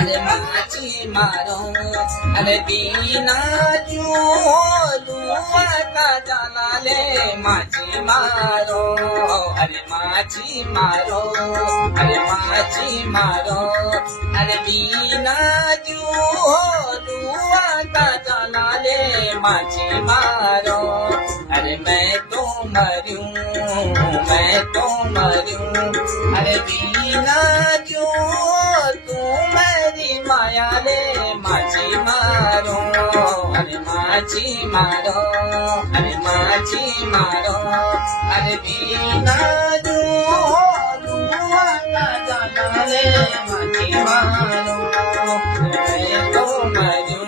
अरे माझी मारो अरे दीना आता जालाले माझी मारो अरे माझी मारो अरे माझी मारो अरे दीना आता जालाले माझी मारो अरे मैं तो मरूं अरे दीना तू मेरी माया ले माझी मारो अरे माझी मारो अरे माझी मारो अरे दीना आता जालाले माझी मारो मैं तो मरूं